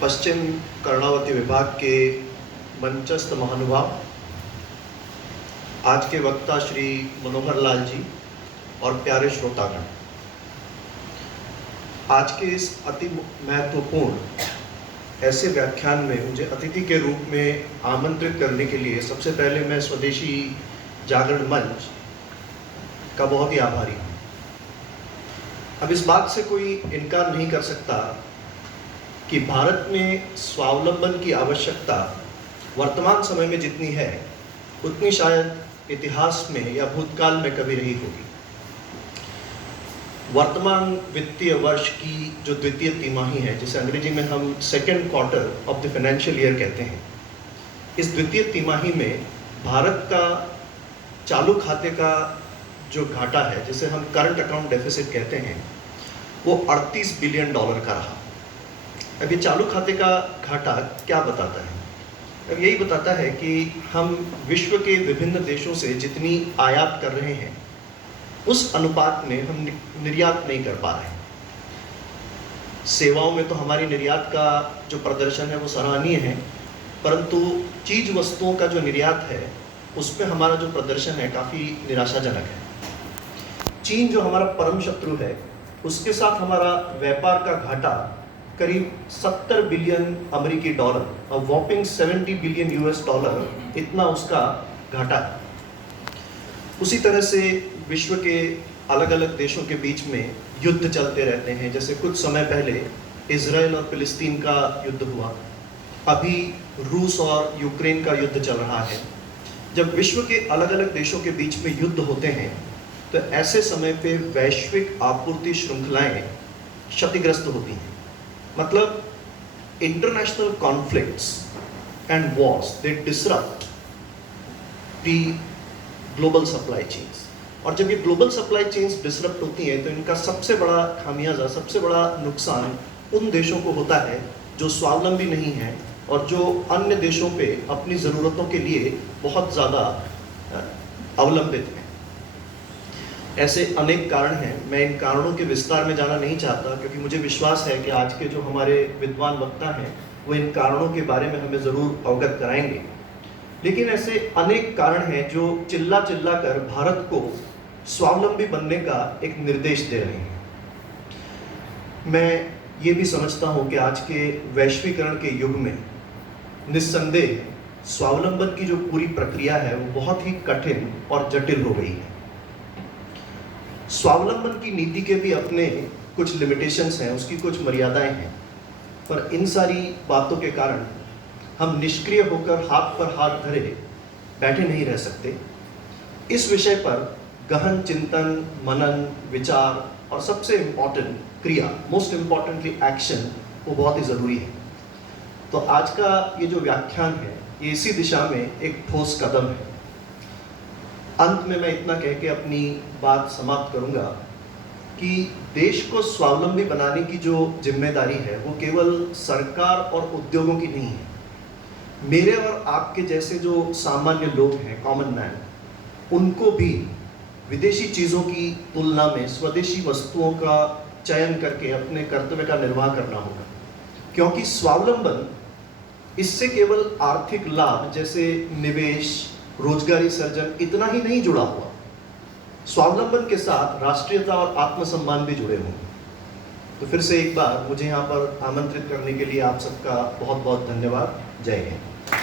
पश्चिम कर्णावती विभाग के मंचस्थ महानुभाव, आज के वक्ता श्री मनोहर लाल जी और प्यारे श्रोतागण, आज के इस अति महत्वपूर्ण ऐसे व्याख्यान में मुझे अतिथि के रूप में आमंत्रित करने के लिए सबसे पहले मैं स्वदेशी जागरण मंच का बहुत ही आभारी हूँ। अब इस बात से कोई इनकार नहीं कर सकता कि भारत में स्वावलंबन की आवश्यकता वर्तमान समय में जितनी है उतनी शायद इतिहास में या भूतकाल में कभी नहीं होगी। वर्तमान वित्तीय वर्ष की जो द्वितीय तिमाही है, जिसे अंग्रेजी में हम second quarter of the financial year कहते हैं, इस द्वितीय तिमाही में भारत का चालू खाते का जो घाटा है, जिसे हम करंट अकाउंट डेफिसिट कहते हैं, वो $38 बिलियन का रहा। अब ये चालू खाते का घाटा क्या बताता है? अब यही बताता है कि हम विश्व के विभिन्न देशों से जितनी आयात कर रहे हैं उस अनुपात में हम निर्यात नहीं कर पा रहे हैं। सेवाओं में तो हमारी निर्यात का जो प्रदर्शन है वो सराहनीय है, परंतु चीज वस्तुओं का जो निर्यात है उस पर हमारा जो प्रदर्शन है काफ़ी निराशाजनक है। चीन जो हमारा परम शत्रु है, उसके साथ हमारा व्यापार का घाटा करीब $70 बिलियन अमेरिकी डॉलर और वॉपिंग $70 बिलियन US, इतना उसका घाटा है। उसी तरह से विश्व के अलग अलग देशों के बीच में युद्ध चलते रहते हैं। जैसे कुछ समय पहले इजराइल और फिलिस्तीन का युद्ध हुआ, अभी रूस और यूक्रेन का युद्ध चल रहा है। जब विश्व के अलग अलग देशों के बीच में युद्ध होते हैं तो ऐसे समय पे वैश्विक आपूर्ति श्रृंखलाएं क्षतिग्रस्त होती हैं। मतलब international conflicts and Wars they disrupt the global supply chains, और जब ये ग्लोबल सप्लाई चेन्स डिसरप्ट होती हैं तो इनका सबसे बड़ा खामियाजा, सबसे बड़ा नुकसान उन देशों को होता है जो स्वावलंबी नहीं हैं और जो अन्य देशों पे अपनी ज़रूरतों के लिए बहुत ज़्यादा अवलंबित हैं। ऐसे अनेक कारण हैं। मैं इन कारणों के विस्तार में जाना नहीं चाहता, क्योंकि मुझे विश्वास है कि आज के जो हमारे विद्वान वक्ता हैं वो इन कारणों के बारे में हमें ज़रूर अवगत कराएंगे। लेकिन ऐसे अनेक कारण हैं जो चिल्ला कर भारत को स्वावलंबी बनने का एक निर्देश दे रहे हैं। मैं ये भी समझता हूँ कि आज के वैश्वीकरण के युग में निस्संदेह स्वावलंबन की जो पूरी प्रक्रिया है वो बहुत ही कठिन और जटिल हो गई है। स्वावलंबन की नीति के भी अपने कुछ लिमिटेशंस हैं, उसकी कुछ मर्यादाएं हैं, पर इन सारी बातों के कारण हम निष्क्रिय होकर हाथ पर हाथ धरे बैठे नहीं रह सकते। इस विषय पर गहन चिंतन, मनन, विचार और सबसे इम्पॉर्टेंट क्रिया, मोस्ट इम्पॉर्टेंटली एक्शन, वो बहुत ही ज़रूरी है। तो आज का ये जो व्याख्यान है ये इसी दिशा में एक ठोस कदम है। अंत में मैं इतना कह के अपनी बात समाप्त करूंगा कि देश को स्वावलंबी बनाने की जो जिम्मेदारी है वो केवल सरकार और उद्योगों की नहीं है। मेरे और आपके जैसे जो सामान्य लोग हैं, कॉमन मैन, उनको भी विदेशी चीज़ों की तुलना में स्वदेशी वस्तुओं का चयन करके अपने कर्तव्य का निर्वाह करना होगा, क्योंकि स्वावलंबन इससे केवल आर्थिक लाभ जैसे निवेश, रोजगारी सर्जन इतना ही नहीं जुड़ा हुआ, स्वावलंबन के साथ राष्ट्रीयता और आत्मसम्मान भी जुड़े होंगे। तो फिर से एक बार मुझे यहाँ पर आमंत्रित करने के लिए आप सबका बहुत बहुत धन्यवाद। जय हिंद।